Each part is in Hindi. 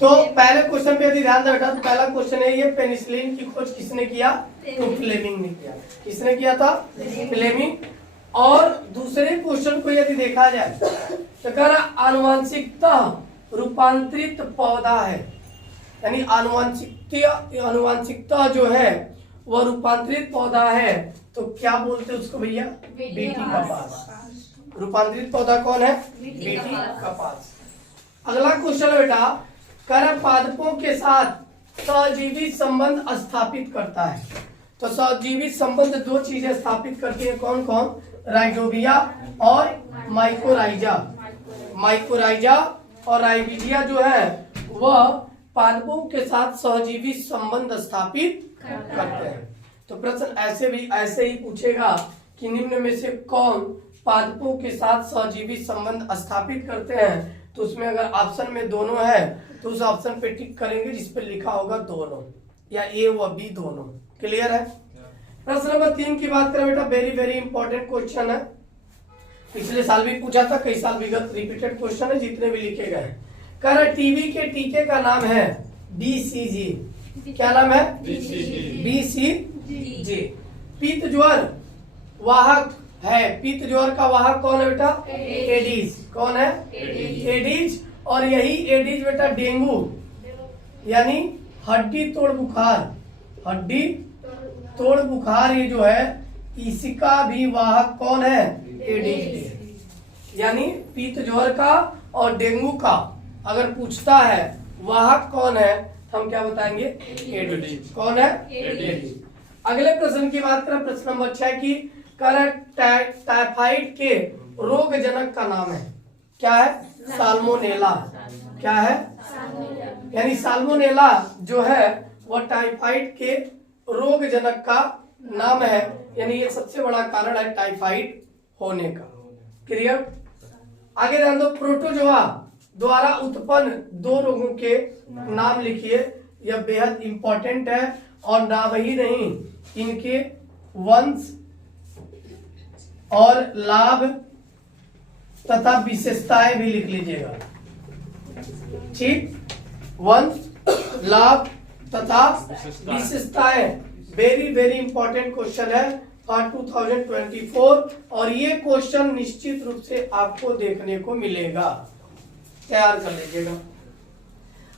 तो पहले क्वेश्चन पे यदि ध्यान बेटा, तो पहला क्वेश्चन है ये, पेनिसिलिन की खोज किसने किया? तो फ्लेमिंग ने किया। किसने किया था? फ्लेमिंग। और दूसरे क्वेश्चन को यदि देखा जाए तो कह रहा आनुवांशिकता रूपांतरित पौधा है, यानी आनुवांशिकता जो है वह रूपांतरित पौधा है, तो क्या बोलते हैं उसको भैया? बीटी कपास। रूपांतरित पौधा कौन है? बीटी कपास। अगला क्वेश्चन बेटा, कर पादपों के साथ सहजीवी संबंध स्थापित करता है। तो सहजीवी संबंध दो चीजें स्थापित करती है, कौन कौन? राइजोबिया और माइकोराइजा। माइकोराइजा और राइबिजिया जो है वह पादपों के साथ सहजीवी संबंध स्थापित करते हैं। तो प्रश्न ऐसे ही पूछेगा कि निम्न में से कौन पादपों के साथ सहजीवी संबंध स्थापित करते हैं, तो उसमें अगर ऑप्शन में दोनों है तो उस ऑप्शन पे टिक करेंगे जिस पे लिखा होगा दोनों, या ए व बी दोनों। क्लियर है? प्रश्न नंबर 3 की बात करें बेटा, वेरी वेरी इंपॉर्टेंट क्वेश्चन है, पिछले साल भी पूछा था, कई साल विगत रिपीटेड क्वेश्चन है, जितने भी लिखे गए। कर टीबी के टीके का नाम है BCG। क्या नाम है? BCG। पीत ज्वर वाहक है, पीत ज्वर का वाहक कौन है बेटा? एडीज। कौन है? एडीज। और यही एडीज बेटा डेंगू यानी हड्डी तोड़ बुखार, हड्डी तोड़ बुखार ये जो है इसका भी वाहक कौन है? एडीज। यानी पीत ज्वर का और डेंगू का अगर पूछता है वाहक कौन है, हम क्या बताएंगे? एडीज। कौन है? एडीज। अगले प्रश्न की बात करें, प्रश्न नंबर 6 की, टाइफाइड के रोग जनक का नाम है। क्या है? साल्मोनेला। क्या है? यानी साल्मोनेला जो है वह टाइफाइड के रोग जनक का नाम है, यानी ये सबसे बड़ा कारण है टाइफाइड होने का। क्लियर? आगे ध्यान दो, प्रोटोजोआ द्वारा उत्पन्न दो रोगों के नाम लिखिए। यह बेहद इंपॉर्टेंट है, और नाम ही नहीं, इनके वंश और लाभ तथा विशेषताएं भी लिख लीजिएगा। ठीक? वंश, लाभ तथा विशेषताएं वेरी वेरी इंपॉर्टेंट क्वेश्चन है फॉर 2024, और ये क्वेश्चन निश्चित रूप से आपको देखने को मिलेगा, तैयार कर लीजिएगा।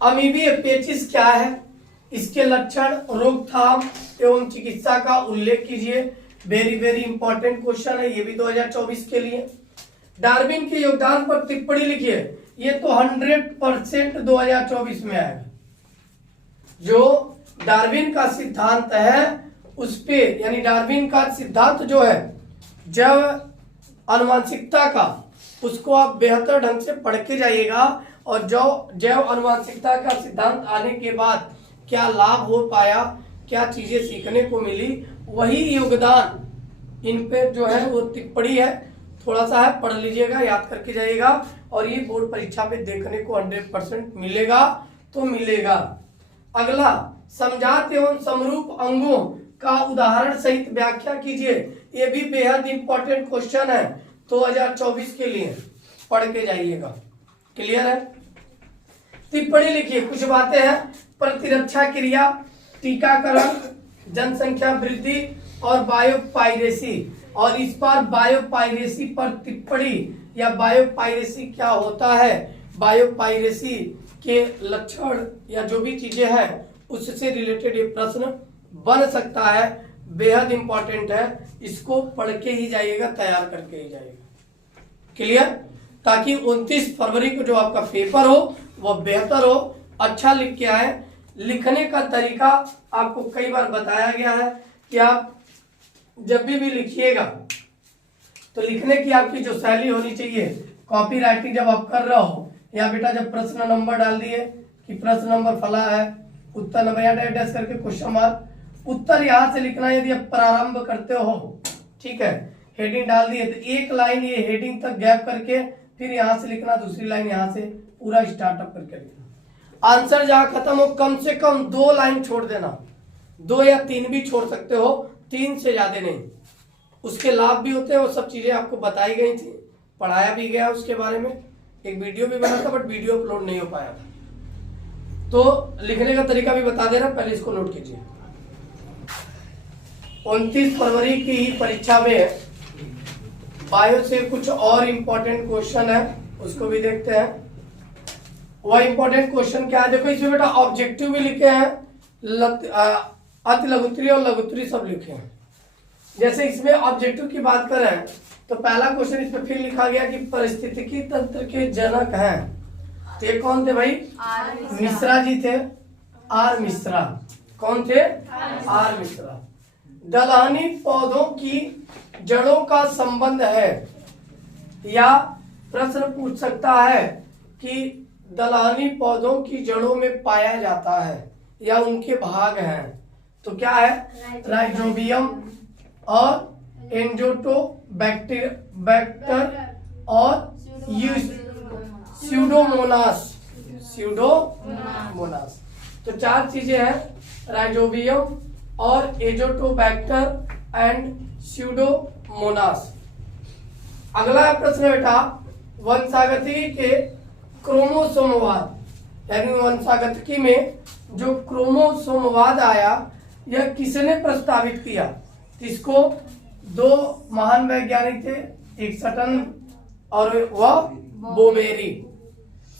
अमीबीय पेचिस क्या है? इसके लक्षण, रोकथाम एवं चिकित्सा का उल्लेख कीजिए। वेरी वेरी इंपॉर्टेंट क्वेश्चन है, ये भी 2024 के लिए। डार्विन के योगदान पर टिप्पणी लिखिए। ये तो 100% 2024 में आएगा। जो डार्विन का सिद्धांत है उस पे, यानी डार्विन का सिद्धांत जो है जब आनुवंशिकता का, उसको आप बेहतर ढंग से पढ़ के जाइएगा, और जो जैव आनुवंशिकता का सिद्धांत आने के बाद क्या लाभ हो पाया, क्या चीजें सीखने को मिली, वही योगदान इन पे जो है वो टिप्पणी है। थोड़ा सा है, पढ़ लीजिएगा, याद करके जाइएगा, और ये बोर्ड परीक्षा में देखने को 100% मिलेगा तो मिलेगा। अगला, समजात एवं समरूप अंगों का उदाहरण सहित व्याख्या कीजिए। ये भी बेहद इंपॉर्टेंट क्वेश्चन है 2024 के लिए, पढ़ के जाइएगा। क्लियर है? टिप्पणी लिखिए। कुछ बातें हैं, प्रतिरक्षा क्रिया, टीकाकरण, जनसंख्या वृद्धि और बायोपायरेसी। और इस बार बायोपायरेसी पर टिप्पणी, या बायोपायरेसी क्या होता है, बायोपायरेसी के लक्षण या जो भी चीजें हैं उससे रिलेटेड ये प्रश्न बन सकता है। बेहद इंपॉर्टेंट है, इसको पढ़ के ही जाइएगा, तैयार करके ही जाइएगा। क्लियर? ताकि 29 फरवरी को जो आपका पेपर हो वह बेहतर हो, अच्छा लिख के आए। लिखने का तरीका आपको कई बार बताया गया है कि आप जब भी लिखिएगा तो लिखने की आपकी जो शैली होनी चाहिए, कॉपी राइटिंग जब आप कर रहे हो, या बेटा जब प्रश्न नंबर डाल दिए कि प्रश्न नंबर फला है, उत्तर नंबर यहाँ डैश करके क्वेश्चन मार्क, उत्तर यहाँ से लिखना यदि आप प्रारंभ करते हो, ठीक है, हेडिंग डाल दिए तो एक लाइन ये हेडिंग तक गैप करके फिर यहाँ से लिखना, दूसरी लाइन यहाँ से पूरा स्टार्टअप करके लिखना। आंसर जहां खत्म हो कम से कम 2 लाइन छोड़ देना, 2 या 3 भी छोड़ सकते हो, 3 से ज्यादा नहीं। उसके लाभ भी होते हैं, वो सब चीजें आपको बताई गई थी, पढ़ाया भी गया उसके बारे में, एक वीडियो भी बना था बट वीडियो अपलोड नहीं हो पाया था। तो लिखने का तरीका भी बता दे रहा, पहले इसको नोट कीजिए। 29 फरवरी की परीक्षा में बायो से कुछ और इम्पोर्टेंट क्वेश्चन है, उसको भी देखते हैं। वह इम्पोर्टेंट क्वेश्चन क्या है, देखो इसमें बेटा ऑब्जेक्टिव भी लिखे हैं, अति लघुत्तरी और लघुत्तरी सब लिखे हैं। जैसे इसमें ऑब्जेक्टिव की बात करें तो पहला क्वेश्चन इसमें फिर लिखा गया कि पारिस्थितिकी तंत्र के जनक हैं, तो ये कौन थे भाई? मिश्रा जी थे, आर मिश्रा। कौन थे? आर मिश्रा। दलहनी पौधों की जड़ों का संबंध है, या प्रश्न पूछ सकता है कि दलहनी पौधों की जड़ों में पाया जाता है या उनके भाग हैं, तो क्या है? राइजोबियम और एंजियोटोबैक्टर और स्यूडोमोनास। तो 4 चीजें हैं, राइजोबियम और एंजियोटोबैक्टर एंड स्यूडोमोनास। अगला प्रश्न बेटा, वंशागतिकी के क्रोमोसोमवाद, यानी वंशागतिकी में जो क्रोमोसोमवाद आया, यह किसने प्रस्तावित किया? इसको 2 महान वैज्ञानिक थे, एक सटन और वह बोवेरी।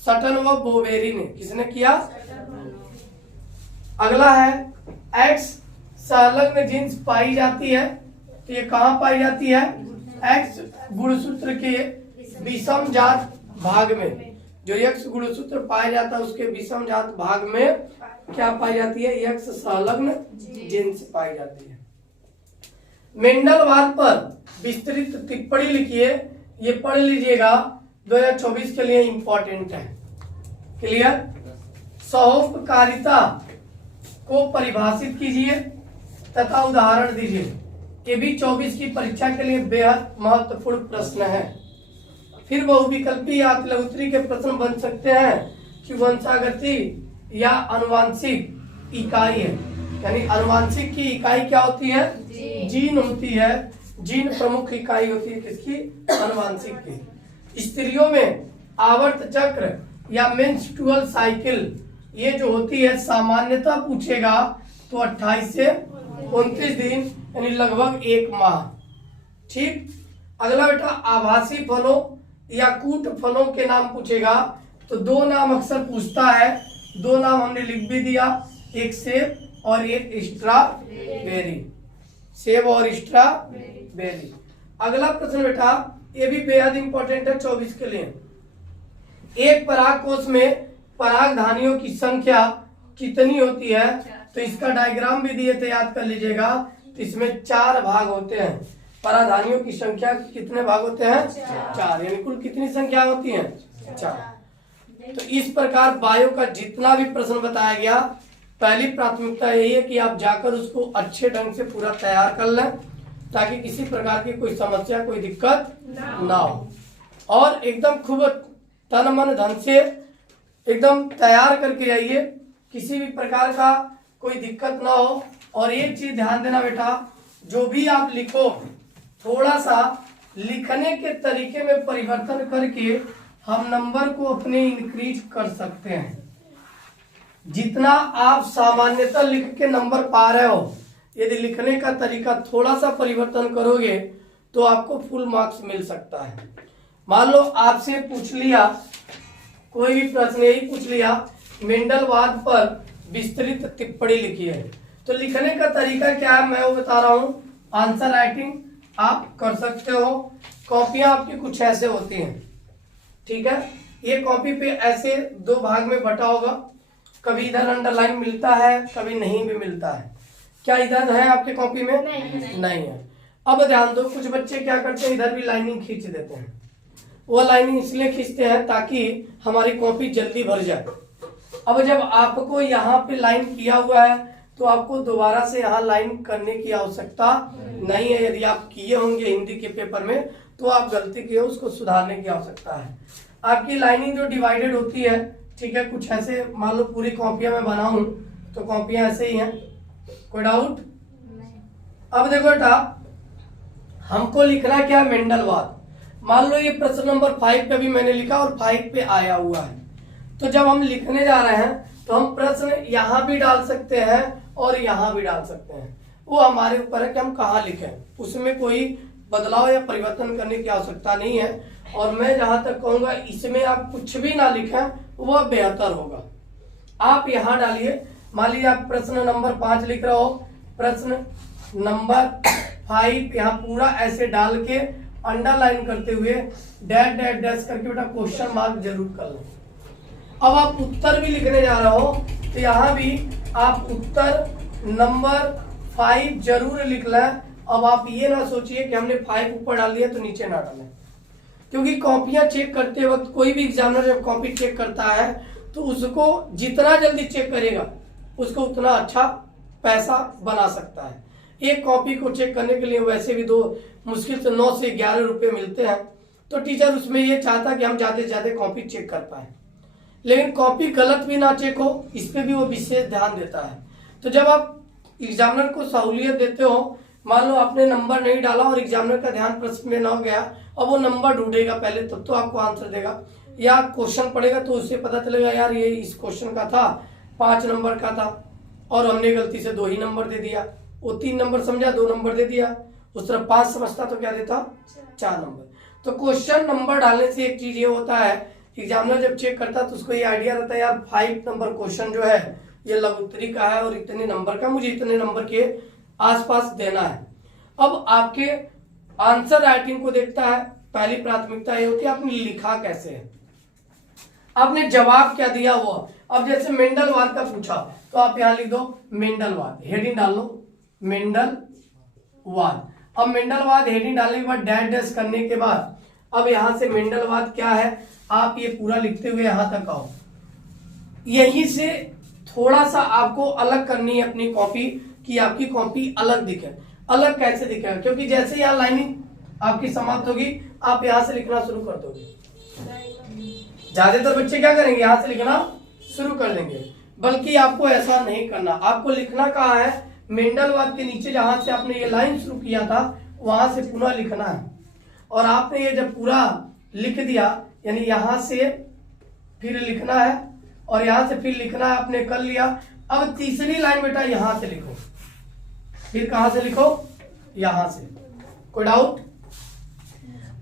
सटन व बोवेरी ने किसने किया? अगला है एक्स संलग्न जीन्स पाई जाती है, तो ये कहाँ पाई जाती है? एक्स गुणसूत्र के विषम जात भाग में। जो एक्स गुणसूत्र पाया जाता है उसके विषम जात भाग में क्या पाई जाती है? एक्स संलग्न जीन्स पाई जाती है। मेंडलवाद पर विस्तृत टिप्पणी लिखिए, ये पढ़ लीजिएगा, 2024 के लिए इंपॉर्टेंट है। क्लियर? सहोपकारिता को परिभाषित कीजिए तथा उदाहरण दीजिए। ये भी 24 की परीक्षा के लिए बेहद महत्वपूर्ण प्रश्न है। फिर बहुविकल्पी या अतिलघुत्तरी के प्रश्न बन सकते हैं कि वंशागति या अनुवांशिक इकाई है, यानी अनुवांशिक की इकाई क्या होती है? जीन होती है। जीन प्रमुख इकाई होती है किसकी? अनुवांशिक की। स्त्रियों में आवर्त चक्र या मेंस्ट्रुअल साइकिल ये जो होती है सामान्यतः पूछेगा तो 28 से 29 दिन, यानी लगभग 1 माह। ठीक। अगला बेटा, आभासी फलों या कूट फलों के नाम पूछेगा, तो 2 नाम अक्सर पूछता है। 2 नाम हमने लिख भी दिया, एक सेब और एक स्ट्रॉबेरी। सेब और स्ट्रॉबेरी। अगला प्रश्न बेटा, ये भी बेहद इंपॉर्टेंट है 24 के लिए। एक पराग कोष में परागधानियों की संख्या कितनी होती है? तो इसका डायग्राम भी दिए थे, याद कर लीजिएगा। तो इसमें 4 भाग होते हैं। परागधानियों की संख्या कितने भाग होते हैं? 4। यानी कुल कितनी संख्या होती है? 4। तो इस प्रकार बायो का जितना भी प्रश्न बताया गया, पहली प्राथमिकता यही है कि आप जाकर उसको अच्छे ढंग से पूरा तैयार कर लें, ताकि किसी प्रकार की कोई समस्या, कोई दिक्कत ना हो, और एकदम खूब तन मन धन से एकदम तैयार करके आइए, किसी भी प्रकार का कोई दिक्कत ना हो। और एक चीज ध्यान देना बेटा, जो भी आप लिखो थोड़ा सा लिखने के तरीके में परिवर्तन करके हम नंबर को अपने इंक्रीज कर सकते हैं। जितना आप सामान्यतः लिख के नंबर पा रहे हो, यदि लिखने का तरीका थोड़ा सा परिवर्तन करोगे तो आपको फुल मार्क्स मिल सकता है। मान लो आपसे पूछ लिया कोई भी प्रश्न, यही पूछ लिया मेंडलवाद पर विस्तृत टिप्पणी लिखी है, तो लिखने का तरीका क्या है मैं वो बता रहा हूँ। आंसर राइटिंग आप कर सकते हो। कॉपियां आपकी कुछ ऐसे होती हैं, ठीक है। ये कॉपी पे ऐसे 2 भाग में बटा होगा, कभी इधर अंडरलाइन मिलता है, कभी नहीं भी मिलता है। क्या इधर है आपके कॉपी में? नहीं है। अब ध्यान दो, कुछ बच्चे क्या करते हैं, इधर भी लाइनिंग खींच देते हैं। वो लाइनिंग इसलिए खींचते हैं ताकि हमारी कॉपी जल्दी भर जाए। अब जब आपको यहाँ पे लाइन किया हुआ है तो आपको दोबारा से यहाँ लाइन करने की आवश्यकता नहीं है। यदि आप किए होंगे हिंदी के पेपर में तो आप गलती किए, उसको सुधारने की आवश्यकता है। आपकी लाइनिंग जो डिवाइडेड होती है, ठीक है, कुछ ऐसे मान लो पूरी कॉपियां मैं बनाऊं तो कॉपियां ऐसे ही हैं, कोई डाउट? अब देखो बेटा, हमको लिखना क्या है? मेंडलवाद। मान लो ये प्रश्न नंबर 5 पे भी मैंने लिखा और 5 पे आया हुआ है, तो जब हम लिखने जा रहे हैं तो हम प्रश्न यहाँ भी डाल सकते हैं और यहाँ भी डाल सकते हैं, वो हमारे ऊपर है कि हम कहाँ लिखें, उसमें कोई बदलाव या परिवर्तन करने की आवश्यकता नहीं है। और मैं जहां तक कहूंगा इसमें आप कुछ भी ना लिखें वह बेहतर होगा। आप यहाँ डालिए, मान लीजिए आप प्रश्न नंबर 5 लिख रहे हो, प्रश्न नंबर 5 यहाँ पूरा ऐसे डाल के अंडरलाइन करते हुए डैश डैश डैश करके बेटा क्वेश्चन मार्क जरूर कर लें। अब आप उत्तर भी लिखने जा रहे हो तो यहाँ भी आप उत्तर नंबर 5 जरूर लिख लें। अब आप ये ना सोचिए कि हमने 5 ऊपर डाल दिया तो नीचे ना डालें, क्योंकि कॉपियां चेक करते वक्त कोई भी एग्जामिनर जब कॉपी चेक करता है तो उसको जितना जल्दी चेक करेगा उसको उतना अच्छा पैसा बना सकता है। एक कॉपी को चेक करने के लिए वैसे भी मुश्किल से 9 से 11 रुपए मिलते हैं, तो टीचर उसमें ये चाहता कि हम ज्यादा से ज्यादा कॉपी चेक कर पाए, लेकिन कॉपी गलत भी ना चेक हो इस पे भी वो विशेष ध्यान देता है। तो जब आप एग्जामिनर को सहूलियत देते हो, मान लो आपने नंबर नहीं डाला और एग्जामिनर का ध्यान प्रश्न में न गया, अब वो नंबर ढूंढेगा पहले तब तो आपको आंसर देगा, या क्वेश्चन पढ़ेगा तो उससे पता चलेगा यार ये इस क्वेश्चन का था 5 नंबर का था और हमने गलती से 2 ही नंबर दे दिया, वो 3 नंबर समझा 2 नंबर दे दिया, उस तरह 5 समझता तो क्या देता 4 नंबर। तो क्वेश्चन नंबर डालने से एक चीज ये होता है, एग्जामिनर जब चेक करता है तो उसको ये आइडिया रहता है यार 5 नंबर क्वेश्चन जो है ये लघुत्तरी का है और इतने नंबर का, मुझे इतने नंबर के आसपास देना है। अब आपके आंसर राइटिंग को देखता है, पहली प्राथमिकता ये होती है आपने लिखा कैसे है, आपने जवाब क्या दिया वो। अब जैसे मेंडलवाद का पूछा तो आप यहां लिख दो मेंडलवाद, हेडिंग डाल लो मेंडलवाद। अब मेंडलवाद हेडिंग डालने के बाद डैश डैश करने के बाद अब यहां से मेंडलवाद क्या है आप ये पूरा लिखते हुए यहां तक आओ। यहीं से थोड़ा सा आपको अलग करनी है अपनी कॉपी, कि आपकी कॉपी अलग दिखे। अलग कैसे दिखेगा, क्योंकि जैसे यहाँ लाइनिंग आपकी समाप्त होगी आप यहाँ से लिखना शुरू कर दोगे। ज्यादातर बच्चे क्या करेंगे, यहाँ से लिखना शुरू कर देंगे, बल्कि आपको ऐसा नहीं करना। आपको लिखना कहाँ है, मेंडलवाद के नीचे जहां से आपने ये लाइन शुरू किया था वहां से पुनः लिखना है। और आपने ये जब पूरा लिख दिया यानी यहां से फिर लिखना है और यहां से फिर लिखना है, आपने कर लिया। अब तीसरी लाइन बेटा यहां से लिखो, फिर कहां से लिखो, यहां से। कोई डाउट?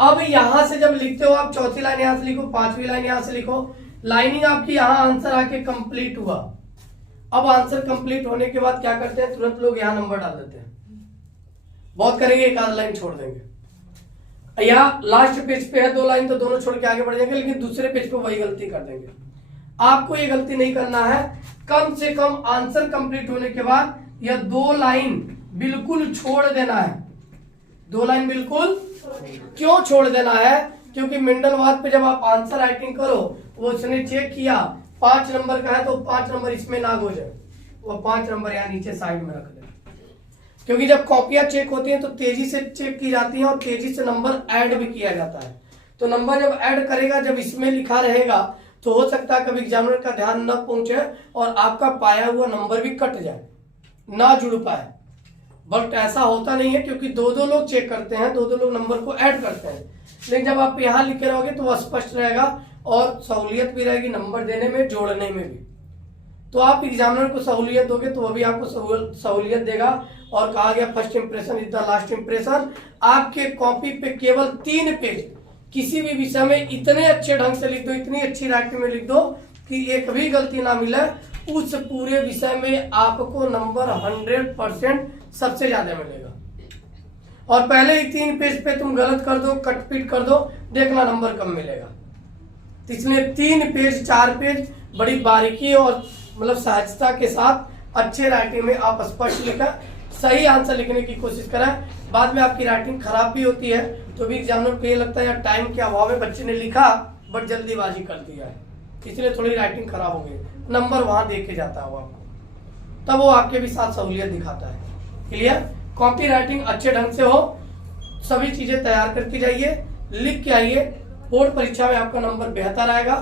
अब यहां से जब लिखते हो आप चौथी लाइन यहां से लिखो, 5वीं लाइन यहां से लिखो। लाइनिंग आपकी यहां आंसर आके कंप्लीट हुआ। अब आंसर कंप्लीट होने के बाद क्या करते हैं, तुरंत लोग यहां नंबर डाल देते हैं। बहुत करेंगे, एक आध लाइन छोड़ देंगे। यहाँ लास्ट पेज पे है 2 लाइन तो दोनों छोड़ के आगे बढ़ जाएंगे, लेकिन दूसरे पेज पे वही गलती कर देंगे। आपको ये गलती नहीं करना है। कम से कम आंसर कंप्लीट होने के बाद यह 2 लाइन बिल्कुल छोड़ देना है। 2 लाइन बिल्कुल क्यों छोड़ देना है, क्योंकि मेंडलवाद पे जब आप आंसर राइटिंग करो वो उसने चेक किया 5 नंबर का है तो 5 नंबर इसमें ना हो जाए, वो 5 नंबर यहाँ नीचे साइड में रख दे। क्योंकि जब कॉपियां चेक होती हैं तो तेजी से चेक की जाती हैं और तेजी से नंबर ऐड भी किया जाता है। तो नंबर जब ऐड करेगा, जब इसमें लिखा रहेगा तो हो सकता है कभी एग्जामिनर का ध्यान न पहुंचे और आपका पाया हुआ नंबर भी कट जाए, ना जुड़ पाए। बट ऐसा होता नहीं है, क्योंकि 2-2 लोग चेक करते हैं, 2-2 लोग नंबर को ऐड करते हैं। लेकिन जब आप यहाँ लिखे रहोगे तो वह स्पष्ट रहेगा और सहूलियत भी रहेगी नंबर देने में, जोड़ने में भी। तो आप एग्जामिनर को सहूलियत दोगे तो वह भी आपको सहूलियत देगा। और कहा गया first impression is the last impression. आपके कॉपी पे केवल 3 पेज किसी भी विषय में इतने अच्छे ढंग से लिख दो, इतनी अच्छी राइटिंग में लिख दो कि एक भी गलती ना मिले, उस पूरे विषय में आपको नंबर 100% सबसे ज्यादा मिलेगा। और पहले ही 3 पेज पे तुम गलत कर दो, कट पीट कर दो, देखना नंबर कम मिलेगा। तो इसलिए 3 पेज 4 पेज बड़ी बारीकी और मतलब सहजता के साथ अच्छे राइटिंग में आप स्पष्ट लिखा, सही आंसर लिखने की कोशिश करें। बाद में आपकी राइटिंग खराब भी होती है तो भी एग्जामिनर को ये लगता है यार टाइम के अभाव में बच्चे ने लिखा बट जल्दीबाजी कर दिया है, इसलिए थोड़ी राइटिंग खराब हो गई, नंबर वहां देके जाता है वो आपको, तब वो आपके भी साथ सहूलियत दिखाता है। क्लियर? कॉपी राइटिंग अच्छे ढंग से हो, सभी चीजें तैयार करके जाइए, लिख के आइए, बोर्ड परीक्षा में आपका नंबर बेहतर आएगा।